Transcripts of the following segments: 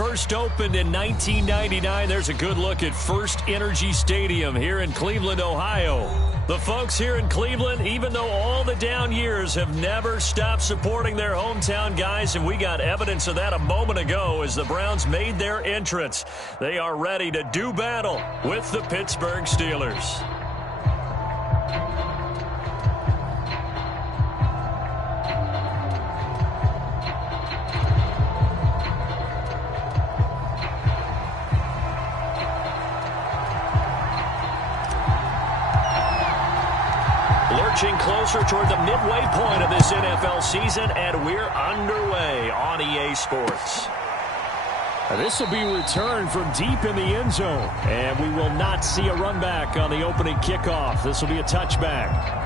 first opened in 1999, there's a good look at First Energy Stadium here in Cleveland, Ohio. The folks here in Cleveland, even though all the down years, have never stopped supporting their hometown guys, and we got evidence of that a moment ago as the Browns made their entrance. They are ready to do battle with the Pittsburgh Steelers. Lurching closer toward the midway point of this NFL season, and we're underway on EA Sports. This will be returned from deep in the end zone, and we will not see a run back on the opening kickoff. This will be a touchback.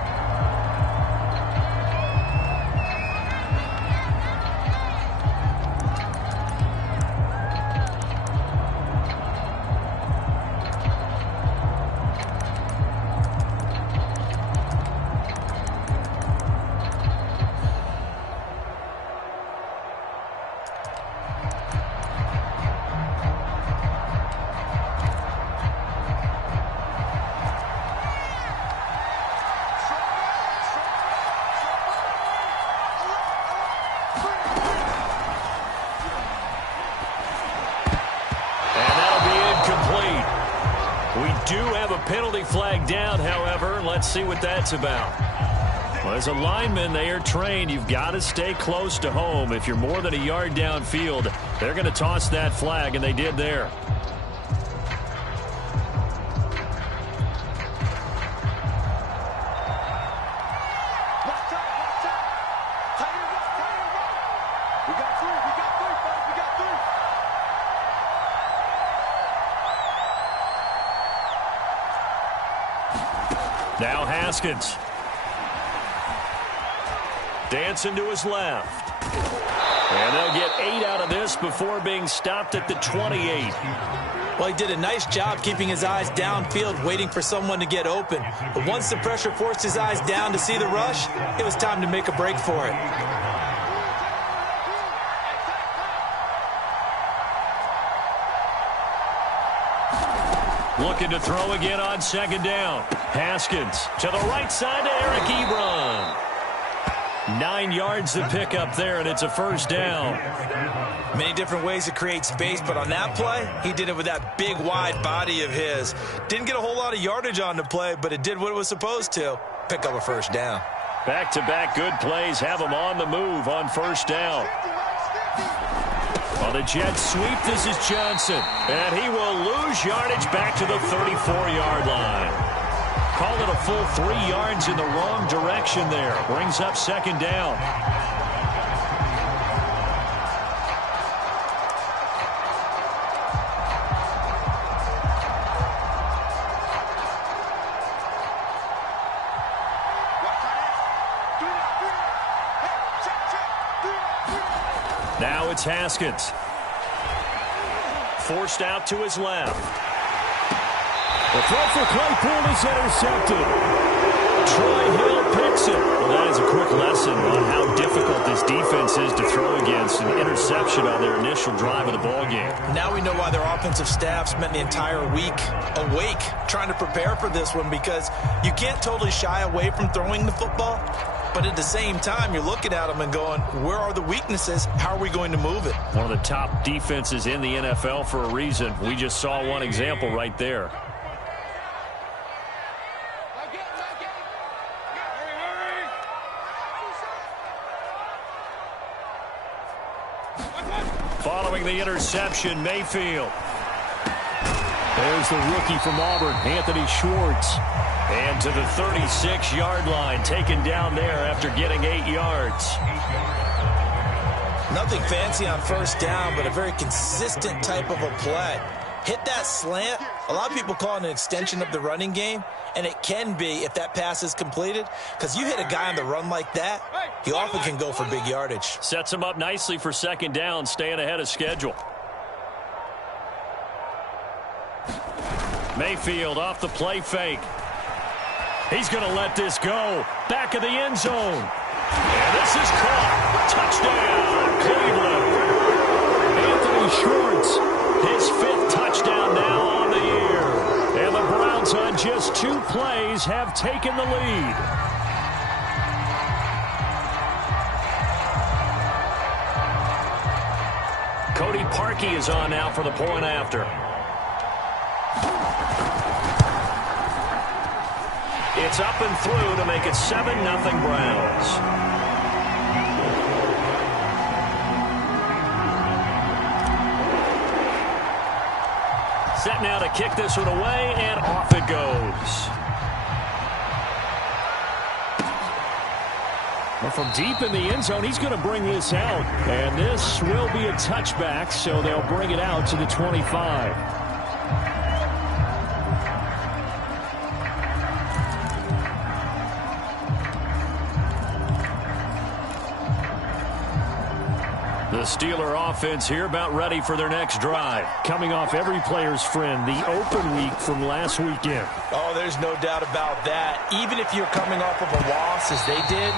Penalty flag down, however. Let's see what that's about. Well, as a lineman, they are trained. You've got to stay close to home. If you're more than a yard downfield, they're going to toss that flag, and they did there. Now Haskins. Dancing to his left. And they'll get 8 out of this before being stopped at the 28. Well, he did a nice job keeping his eyes downfield, waiting for someone to get open. But once the pressure forced his eyes down to see the rush, it was time to make a break for it. Looking to throw again on second down. Haskins to the right side to Eric Ebron. 9 yards to pick up there, and it's a first down. Many different ways to create space, but on that play, he did it with that big, wide body of his. Didn't get a whole lot of yardage on the play, but it did what it was supposed to. Pick up a first down. Back-to-back good plays have him on the move on first down. On the jet sweep, this is Johnson. And he will lose yardage back to the 34-yard line. Call it a full 3 yards in the wrong direction there. Brings up second down. Now it's Haskins. Forced out to his left. The throw for Claypool is intercepted. Troy Hill picks it. Well, that is a quick lesson on how difficult this defense is to throw against. An interception on their initial drive of the ballgame. Now we know why their offensive staff spent the entire week awake trying to prepare for this one, because you can't totally shy away from throwing the football. But at the same time, you're looking at them and going, where are the weaknesses? How are we going to move it? One of the top defenses in the NFL for a reason. We just saw one example right there. Following the interception, Mayfield. There's the rookie from Auburn, Anthony Schwartz. And to the 36-yard line, taken down there after getting 8 yards. Nothing fancy on first down, but a very consistent type of a play. Hit that slant. A lot of people call it an extension of the running game, and it can be if that pass is completed, because you hit a guy on the run like that, he often can go for big yardage. Sets him up nicely for second down, staying ahead of schedule. Mayfield off the play fake. He's going to let this go. Back of the end zone. And this is caught. Touchdown, Cleveland. Anthony short. His 5th touchdown now on the year. And the Browns on just 2 plays have taken the lead. Cody Parkey is on now for the point after. It's up and through to make it 7-0 Browns. Set now to kick this one away, and off it goes. Well, from deep in the end zone, he's going to bring this out. And this will be a touchback, so they'll bring it out to the 25. The Steeler offense here about ready for their next drive. Coming off every player's friend, the open week from last weekend. Oh, there's no doubt about that. Even if you're coming off of a loss as they did,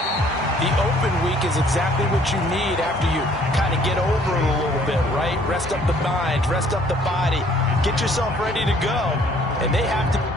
the open week is exactly what you need after you kind of get over it a little bit, right? Rest up the mind, rest up the body, get yourself ready to go. And they have to...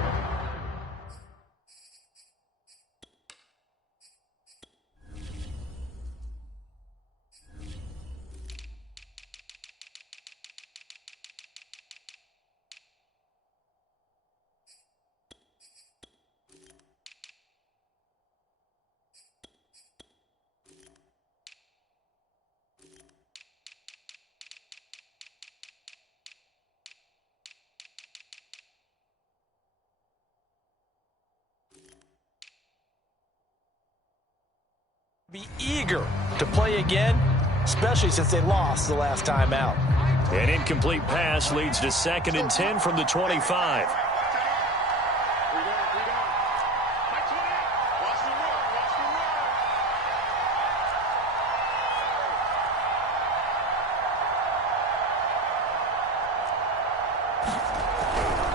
be eager to play again, especially since they lost the last time out. An incomplete pass leads to 2nd and 10 from the 25.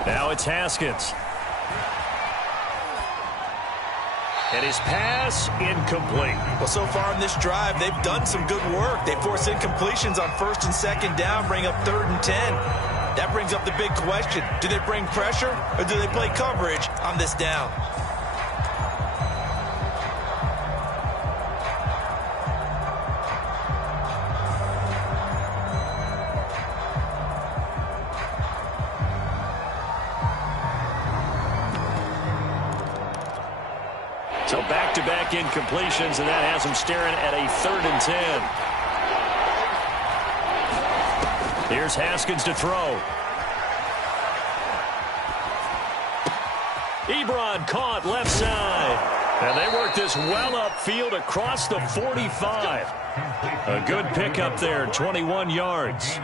Now it's Haskins. And his pass incomplete. Well, so far in this drive, they've done some good work. They force incompletions on 1st and 2nd down, bring up 3rd and 10. That brings up the big question. Do they bring pressure or do they play coverage on this down? So back-to-back incompletions, and that has him staring at a 3rd and 10. Here's Haskins to throw. Ebron caught left side. And they work this well upfield across the 45. A good pickup there, 21 yards.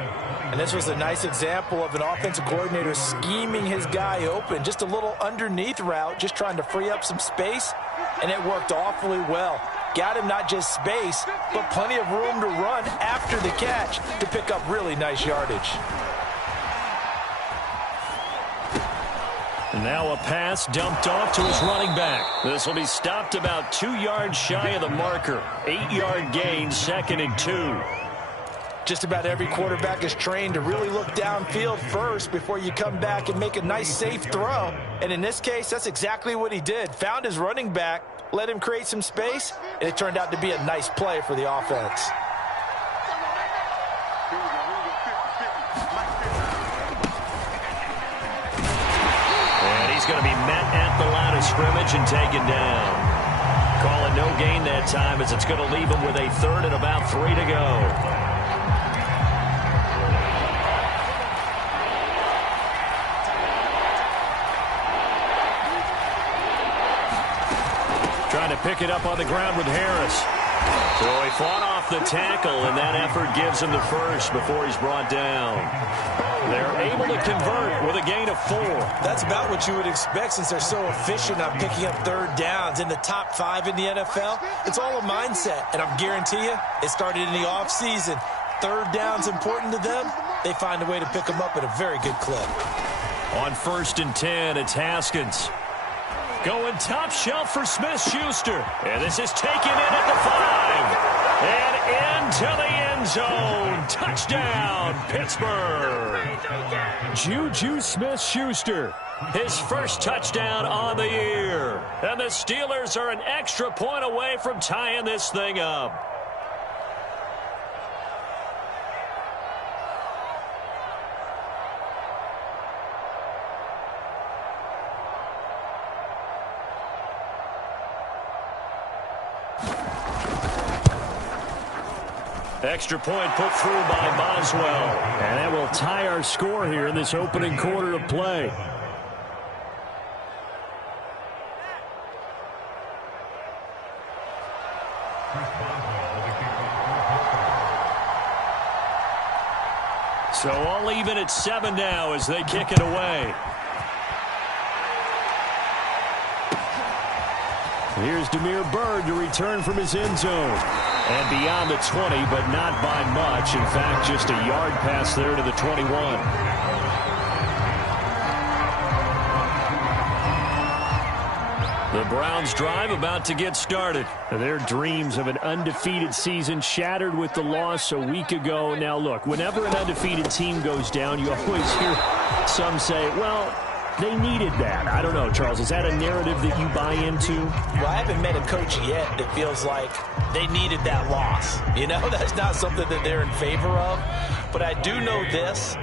And this was a nice example of an offensive coordinator scheming his guy open. Just a little underneath route, just trying to free up some space. And it worked awfully well. Got him not just space, but plenty of room to run after the catch to pick up really nice yardage. And now a pass dumped off to his running back. This will be stopped about 2 yards shy of the marker. 8-yard gain, 2nd and 2. Just about every quarterback is trained to really look downfield first before you come back and make a nice, safe throw. And in this case, that's exactly what he did. Found his running back, let him create some space, and it turned out to be a nice play for the offense. And he's going to be met at the line of scrimmage and taken down. Calling no gain that time as it's going to leave him with a 3rd and about 3 to go. Trying to pick it up on the ground with Harris. So he fought off the tackle, and that effort gives him the first before he's brought down. They're able to convert with a gain of 4. That's about what you would expect since they're so efficient on picking up 3rd downs. In the top 5 in the NFL, it's all a mindset. And I guarantee you, it started in the offseason. 3rd down's important to them. They find a way to pick them up at a very good clip. On 1st and 10, it's Haskins. Going top shelf for Smith-Schuster. And this is taken in at the 5. And into the end end zone. Touchdown, Pittsburgh. Juju Smith-Schuster, his first touchdown on the year. And the Steelers are an extra point away from tying this thing up. Extra point put through by Boswell. And that will tie our score here in this opening quarter of play. So all even at 7 now as they kick it away. Here's Damiere Byrd to return from his end zone. And beyond the 20, but not by much. In fact, just a yard pass there to the 21. The Browns drive about to get started. Their dreams of an undefeated season shattered with the loss a week ago. Now, look, whenever an undefeated team goes down, you always hear some say, well, they needed that. I don't know, Charles. Is that a narrative that you buy into? Well, I haven't met a coach yet that feels like they needed that loss. You know, that's not something that they're in favor of. But I do know this.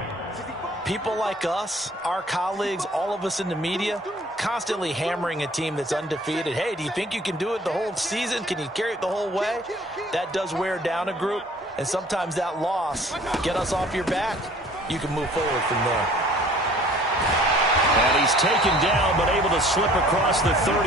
People like us, our colleagues, all of us in the media, constantly hammering a team that's undefeated. Hey, do you think you can do it the whole season? Can you carry it the whole way? That does wear down a group. And sometimes that loss, get us off your back, you can move forward from there. And he's taken down, but able to slip across the 35.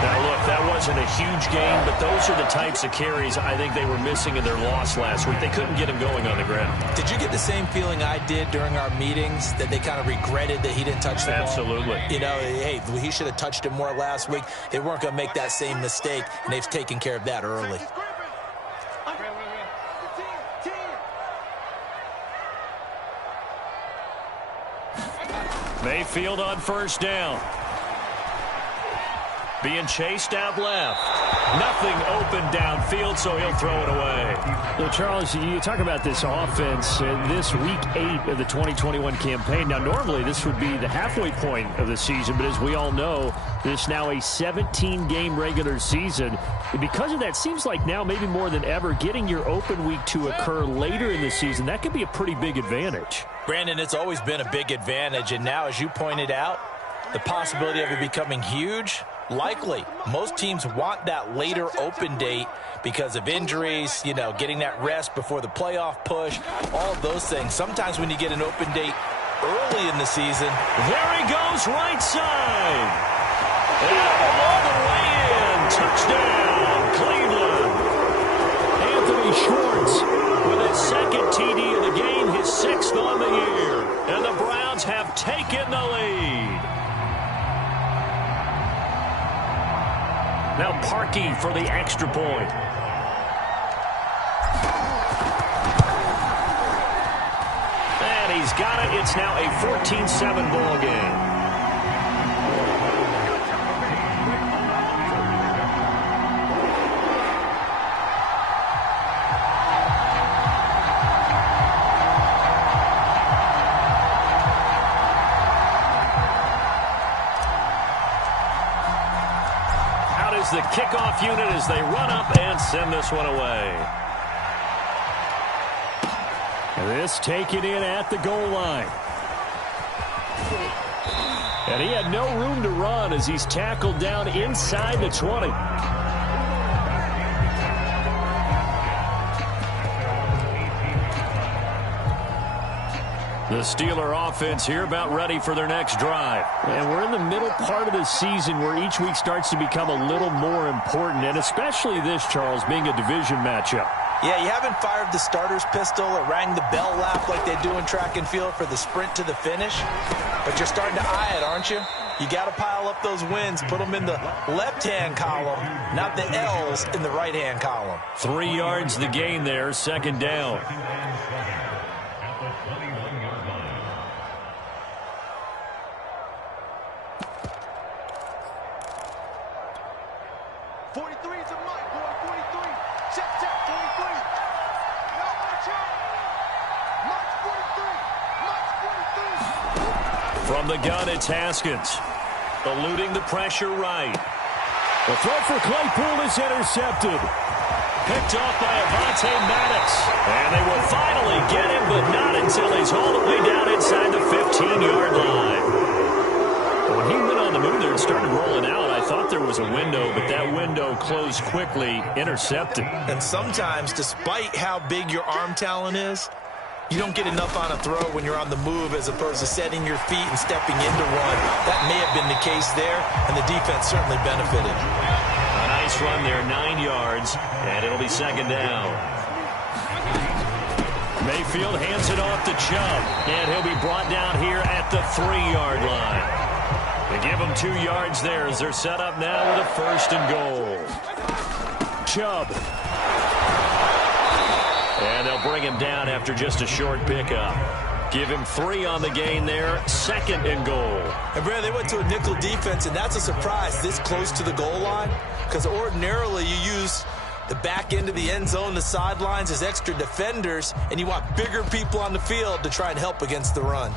Now, look, that wasn't a huge gain, but those are the types of carries I think they were missing in their loss last week. They couldn't get him going on the ground. Did you get the same feeling I did during our meetings, that they kind of regretted that he didn't touch the ball? Absolutely. You know, hey, he should have touched it more last week. They weren't going to make that same mistake, and they've taken care of that early. Mayfield on first down. Being chased out left. Nothing open downfield, so he'll throw it away. Well, Charles, you talk about this offense this week 8 of the 2021 campaign. Now, normally this would be the halfway point of the season, but as we all know, this now a 17-game regular season. And because of that, seems like now maybe more than ever, getting your open week to occur later in the season, that could be a pretty big advantage. Brandon, it's always been a big advantage, and now, as you pointed out, the possibility of it becoming huge, likely. Most teams want that later open date because of injuries, you know, getting that rest before the playoff push, all of those things. Sometimes when you get an open date early in the season. There he goes, right side. And all the way in. Touchdown, Cleveland. Anthony Schwartz with his second TD of the game, his 6th on the year. And the Browns have taken the lead. Now Parkey for the extra point. And he's got it. It's now a 14-7 ball game. The kickoff unit as they run up and send this one away. This taken in at the goal line. And he had no room to run as he's tackled down inside the 20. The Steeler offense here about ready for their next drive. And we're in the middle part of the season where each week starts to become a little more important, and especially this, Charles, being a division matchup. Yeah, you haven't fired the starter's pistol or rang the bell lap like they do in track and field for the sprint to the finish, but you're starting to eye it, aren't you? You got to pile up those wins, put them in the left-hand column, not the L's in the right-hand column. 3 yards the gain there, second down. From the gun, it's Haskins. Eluding the pressure right. The throw for Claypool is intercepted. Picked off by Avonte Maddox. And they will finally get him, but not until he's all the way down inside the 15-yard line. When he went on the move there and started rolling out, I thought there was a window, but that window closed quickly, intercepted. And sometimes, despite how big your arm talent is, you don't get enough on a throw when you're on the move as opposed to setting your feet and stepping into one. That may have been the case there, and the defense certainly benefited. A nice run there, 9 yards, and it'll be second down. Mayfield hands it off to Chubb, and he'll be brought down here at the 3-yard line. They give him 2 yards there as they're set up now with a 1st and goal. Chubb. And they'll bring him down after just a short pickup. Give him 3 on the gain there, 2nd and goal. And, Brad, they went to a nickel defense, and that's a surprise this close to the goal line, because ordinarily you use the back end of the end zone, the sidelines as extra defenders, and you want bigger people on the field to try and help against the run.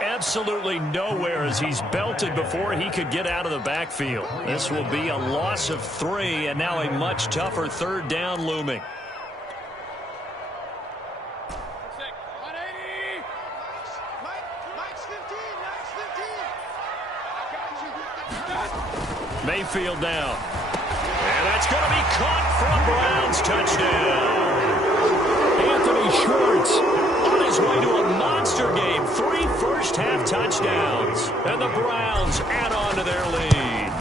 Absolutely nowhere as he's belted before he could get out of the backfield. This will be a loss of 3, and now a much tougher 3rd down looming. Mayfield down. And that's going to be caught for a Browns touchdown. Anthony Schwartz on his way to a monster game. 3 first-half touchdowns. And the Browns add on to their lead.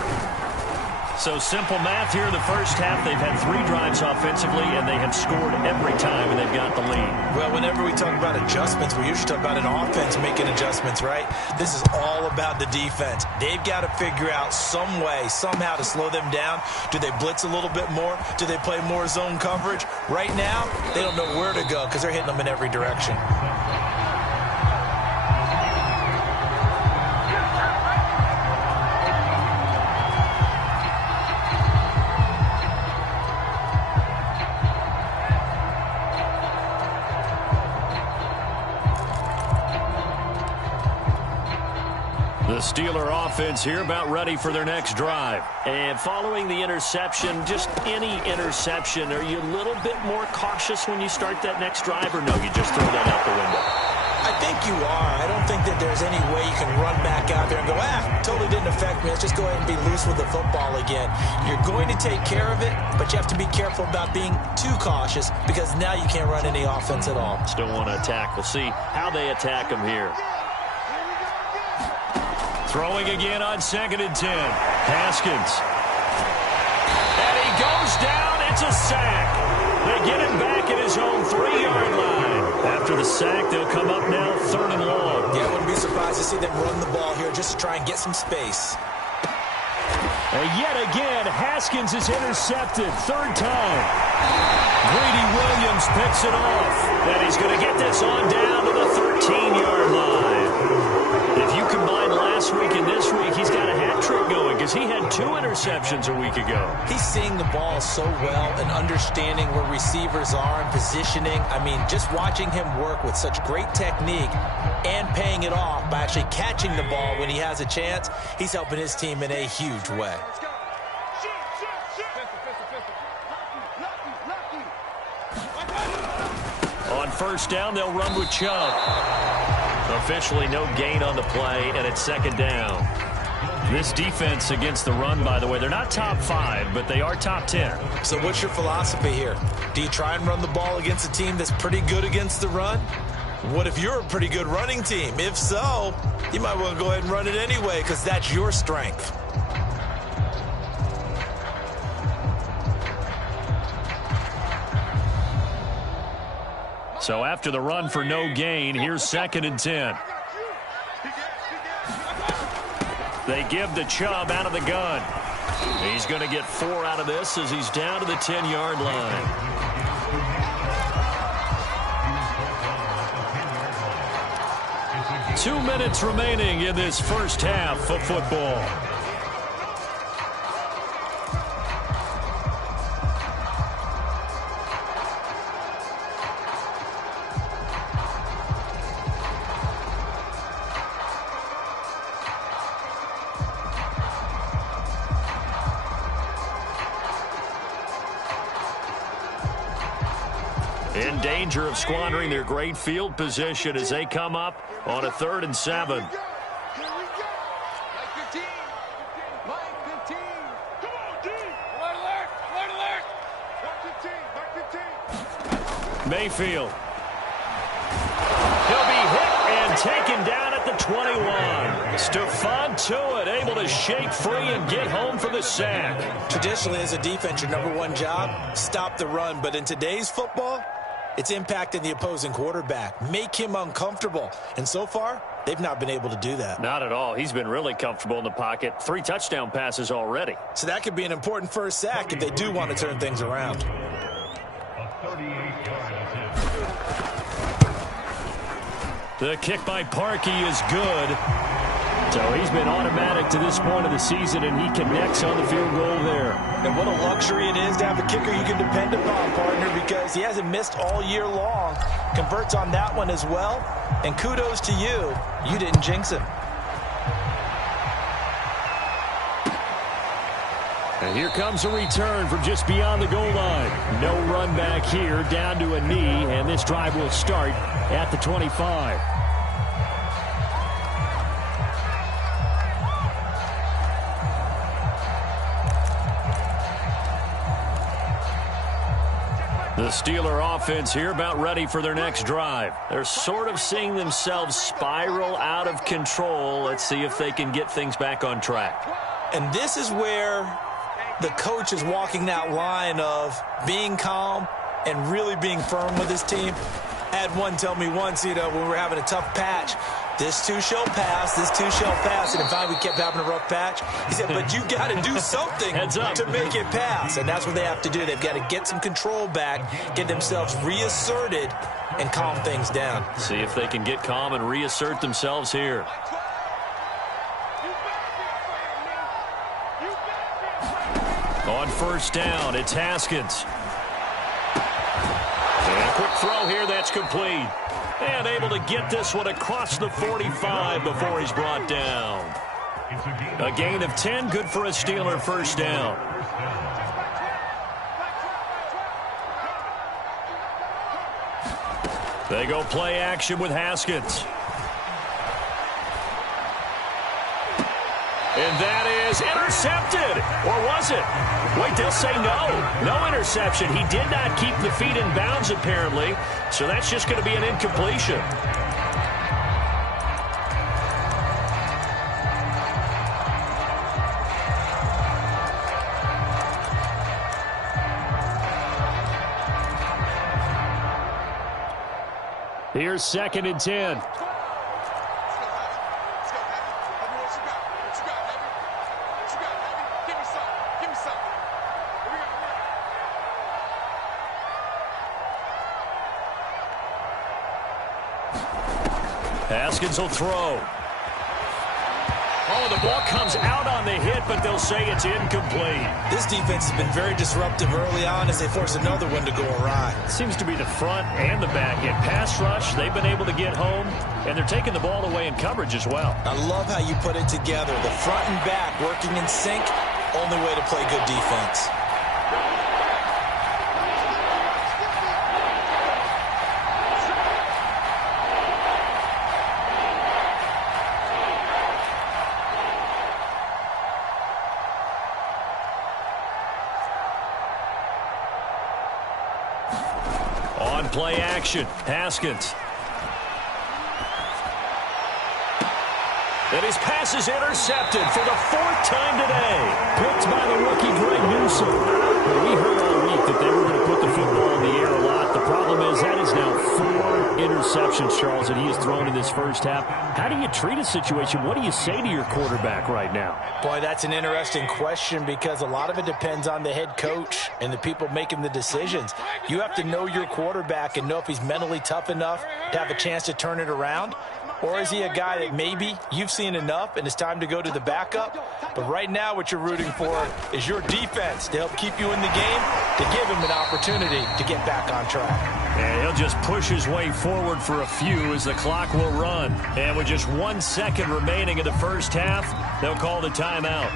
So simple math here in the first half. They've had 3 drives offensively, and they have scored every time, and they've got the lead. Well, whenever we talk about adjustments, we usually talk about an offense making adjustments, right? This is all about the defense. They've got to figure out some way, somehow to slow them down. Do they blitz a little bit more? Do they play more zone coverage? Right now, they don't know where to go because they're hitting them in every direction. The Steeler offense here about ready for their next drive. And following the interception, just any interception, are you a little bit more cautious when you start that next drive, or no, you just throw that out the window? I think you are. I don't think that there's any way you can run back out there and go, totally didn't affect me. Let's just go ahead and be loose with the football again. You're going to take care of it, but you have to be careful about being too cautious because now you can't run any offense at all. Still want to attack. We'll see how they attack them here. Throwing again on 2nd and 10. Haskins. And he goes down. It's a sack. They get him back at his own 3-yard line. After the sack, they'll come up now 3rd and long. Yeah, I wouldn't be surprised to see them run the ball here just to try and get some space. And yet again, Haskins is intercepted. 3rd time. Greedy Williams picks it off. And he's going to get this on down to the 13-yard line. If you combine last week and this week, he's got a hat trick going because he had 2 interceptions a week ago. He's seeing the ball so well and understanding where receivers are and positioning. I mean, just watching him work with such great technique and paying it off by actually catching the ball when he has a chance, he's helping his team in a huge way. On 1st down, they'll run with Chubb. Officially no gain on the play, and it's 2nd down. This defense against the run, by the way, they're not top 5, but they are top 10. So what's your philosophy here? Do you try and run the ball against a team that's pretty good against the run? What if you're a pretty good running team? If so, you might want to go ahead and run it anyway because that's your strength. So after the run for no gain, here's 2nd and 10. They give to Chubb out of the gun. He's going to get 4 out of this as he's down to the 10-yard line. 2 minutes remaining in this first half of football. In danger of squandering their great field position as they come up on a 3rd and 7. Mayfield. He'll be hit and taken down at the 21. Stephon Tuitt able to shake free and get home for the sack. Traditionally, as a defense, your number one job, stop the run. But in today's football, it's impacting the opposing quarterback. Make him uncomfortable. And so far, they've not been able to do that. Not at all. He's been really comfortable in the pocket. 3 touchdown passes already. So that could be an important first sack if they do want to turn things around. The kick by Parkey is good. So he's been automatic to this point of the season, and he connects on the field goal there. And what a luxury it is to have a kicker you can depend upon, partner, because he hasn't missed all year long. Converts on that one as well. And kudos to you. You didn't jinx him. And here comes a return from just beyond the goal line. No run back here, down to a knee, and this drive will start at the 25. The Steeler offense here about ready for their next drive. They're sort of seeing themselves spiral out of control. Let's see if they can get things back on track. And this is where the coach is walking that line of being calm and really being firm with his team. I had one tell me once, when we were having a tough patch, this too shall pass, this too shall pass. And finally we kept having a rough patch. He said, but you got to do something to make it pass. And that's what they have to do. They've got to get some control back, get themselves reasserted, and calm things down. See if they can get calm and reassert themselves here. On first down, it's Haskins. And a quick throw here, that's complete. And able to get this one across the 45 before he's brought down. A gain of 10, good for a Steeler first down. They go play action with Haskins. And that is intercepted. Or was it? Wait, they'll say no. No interception. He did not keep the feet in bounds, apparently. So that's just going to be an incompletion. Here's 2nd and 10. Haskins will throw. Oh, the ball comes out on the hit, but they'll say it's incomplete. This defense has been very disruptive early on as they force another one to go awry. Seems to be the front and the back end. Pass rush, they've been able to get home, and they're taking the ball away in coverage as well. I love how you put it together. The front and back working in sync, only way to play good defense. On play action, Haskins. And his pass is intercepted for the 4th time today. Picked by the rookie Greg Newsome. We heard all week that they were going to put the football in the air a lot. The problem is that is now 4 interceptions, Charles, that he has thrown in this first half. How do you treat a situation? What do you say to your quarterback right now? Boy, that's an interesting question because a lot of it depends on the head coach and the people making the decisions. You have to know your quarterback and know if he's mentally tough enough to have a chance to turn it around. Or is he a guy that maybe you've seen enough and it's time to go to the backup? But right now what you're rooting for is your defense to help keep you in the game, to give him an opportunity to get back on track. And he'll just push his way forward for a few as the clock will run. And with just 1 second remaining in the first half, they'll call the timeout.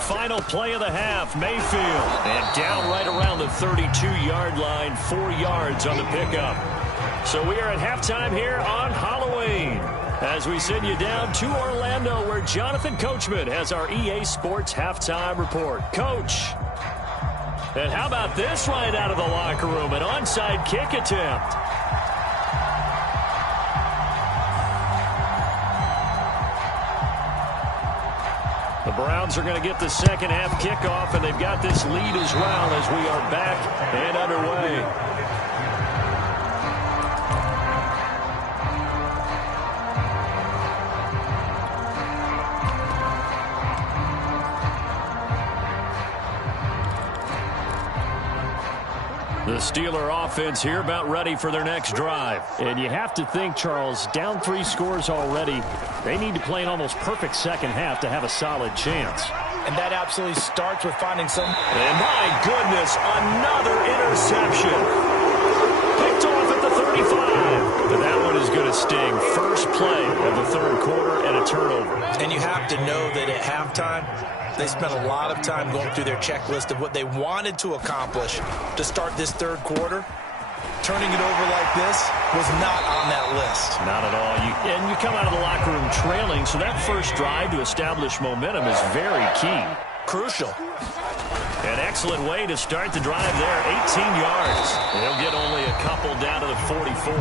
Final play of the half, Mayfield. And down right around the 32-yard line, 4 yards on the pickup. So we are at halftime here on Halloween, as we send you down to Orlando, where Jonathan Coachman has our EA Sports Halftime Report. Coach, and how about this right out of the locker room? An onside kick attempt. The Browns are going to get the second half kickoff, and they've got this lead as well as we are back and underway. The Steeler offense here about ready for their next drive. And you have to think, Charles, down 3 scores already. They need to play an almost perfect second half to have a solid chance. And that absolutely starts with finding some... And my goodness, another interception. Picked off at the 35. And that one is going to sting. First play of the third quarter and a turnover. And you have to know that at halftime, they spent a lot of time going through their checklist of what they wanted to accomplish to start this third quarter. Turning it over like this was not on that list. Not at all. And you come out of the locker room trailing, so that first drive to establish momentum is very key. Crucial. An excellent way to start the drive there. 18 yards. They'll get only a couple down to the 44.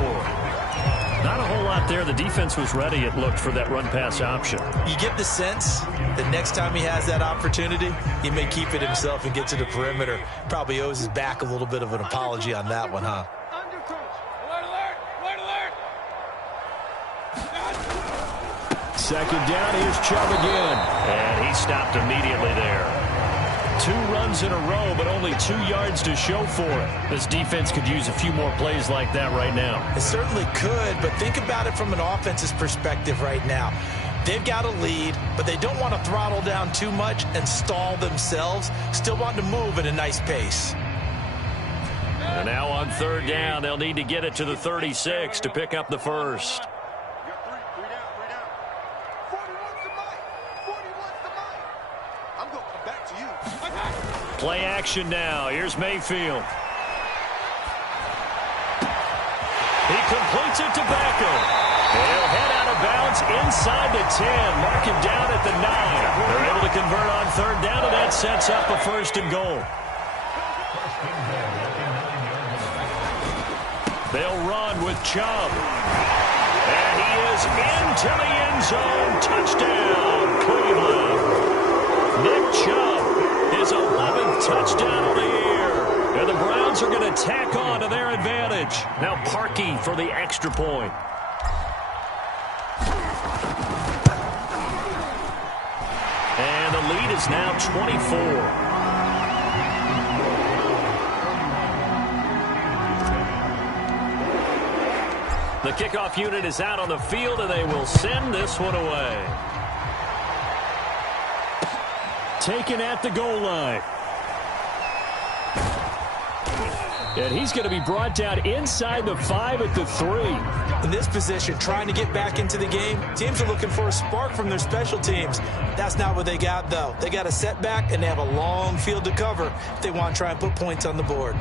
Not a whole lot there. The defense was ready, it looked, for that run-pass option. You get the sense that next time he has that opportunity, he may keep it himself and get to the perimeter. Probably owes his back a little bit of an apology on that one, huh? Second down, here's Chubb again. And he stopped immediately there. 2 runs in a row, but only 2 yards to show for it. This defense could use a few more plays like that right now. It certainly could, but think about it from an offense's perspective right now. They've got a lead, but they don't want to throttle down too much and stall themselves. Still want to move at a nice pace. And now on third down, they'll need to get it to the 36 to pick up the first. Play action now. Here's Mayfield. He completes it to Beckham. He'll head out of bounds inside the 10. Mark him down at the 9. They're able to convert on third down, and that sets up a first and goal. They'll run with Chubb. And he is into the end zone. Touchdown, Cleveland. Nick Chubb, his 11th touchdown of the year. And the Browns are going to tack on to their advantage. Now Parkey for the extra point. And the lead is now 24. The kickoff unit is out on the field, and they will send this one away. Taken at the goal line. And he's going to be brought down inside the 5 at the 3. In this position, trying to get back into the game, teams are looking for a spark from their special teams. That's not what they got, though. They got a setback, and they have a long field to cover if they want to try and put points on the board.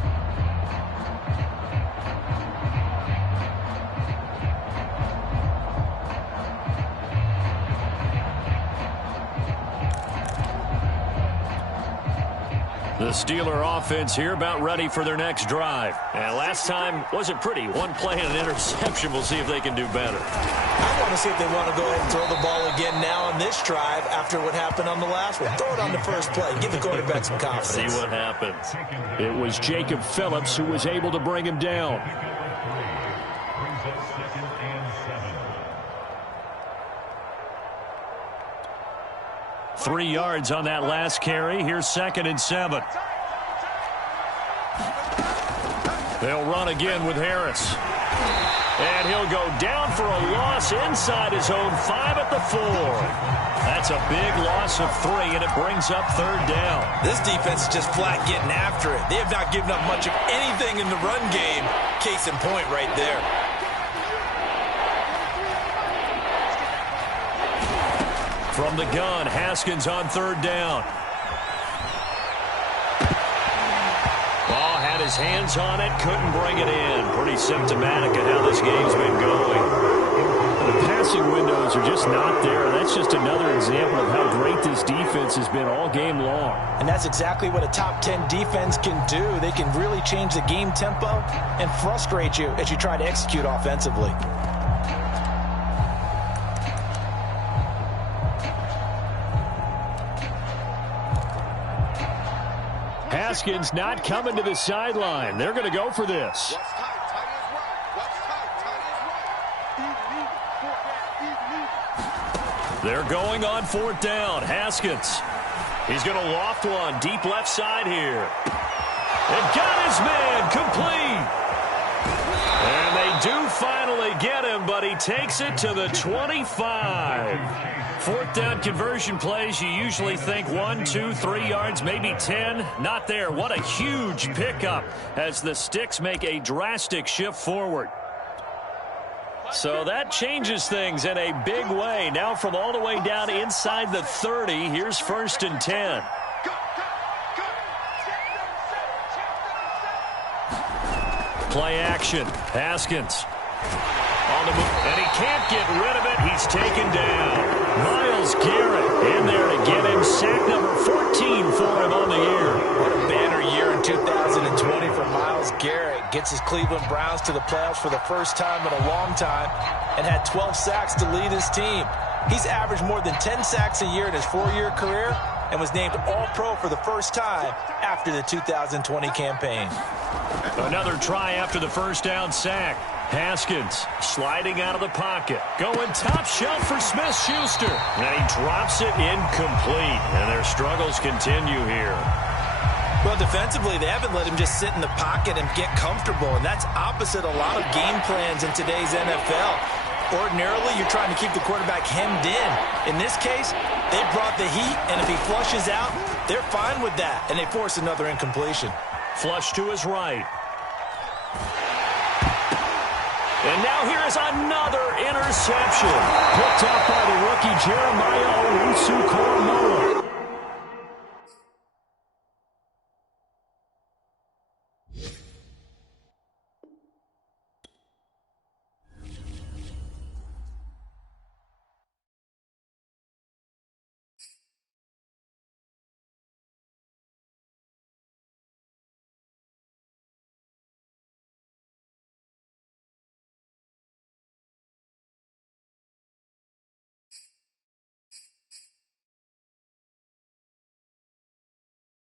The The Steeler offense here about ready for their next drive. And last time wasn't pretty. One play and an interception. We'll see if they can do better. I want to see if they want to go ahead and throw the ball again now on this drive after what happened on the last one. Throw it on the first play. Give the quarterback some confidence. See what happens. It was Jacob Phillips who was able to bring him down. Three yards on that last carry. Here's 2nd and 7. They'll run again with Harris. And he'll go down for a loss inside his own 5 at the 4. That's a big loss of 3, and it brings up 3rd down. This defense is just flat getting after it. They have not given up much of anything in the run game. Case in point right there. From the gun, Haskins on 3rd down. Ball had his hands on it, couldn't bring it in. Pretty symptomatic of how this game's been going. The passing windows are just not there. That's just another example of how great this defense has been all game long. And that's exactly what a top 10 defense can do. They can really change the game tempo and frustrate you as you try to execute offensively. Haskins not coming to the sideline. They're going to go for this. They're going on 4th down. Haskins. He's going to loft one deep left side here. And got his man complete. And they do finally get him, but he takes it to the 25. 4th down conversion plays, you usually think 1, 2, 3 yards, maybe 10. Not there. What a huge pickup as the Sticks make a drastic shift forward. So that changes things in a big way. Now from all the way down inside the 30, here's 1st and 10. Play action. Haskins. On the move, and he can't get rid of it. He's taken down. Myles Garrett in there to get him. Sack number 14 for him on the year. What a banner year in 2020 for Myles Garrett. Gets his Cleveland Browns to the playoffs for the first time in a long time and had 12 sacks to lead his team. He's averaged more than 10 sacks a year in his 4-year career and was named All-Pro for the first time after the 2020 campaign. Another try after the first down sack. Haskins sliding out of the pocket. Going top shelf for Smith-Schuster. And he drops it incomplete. And their struggles continue here. Well, defensively, they haven't let him just sit in the pocket and get comfortable. And that's opposite a lot of game plans in today's NFL. Ordinarily, you're trying to keep the quarterback hemmed in. In this case, they brought the heat. And if he flushes out, they're fine with that. And they force another incompletion. Flush to his right. And now here is another interception. Picked up by the rookie Jeremiah Owusu-Koramoah.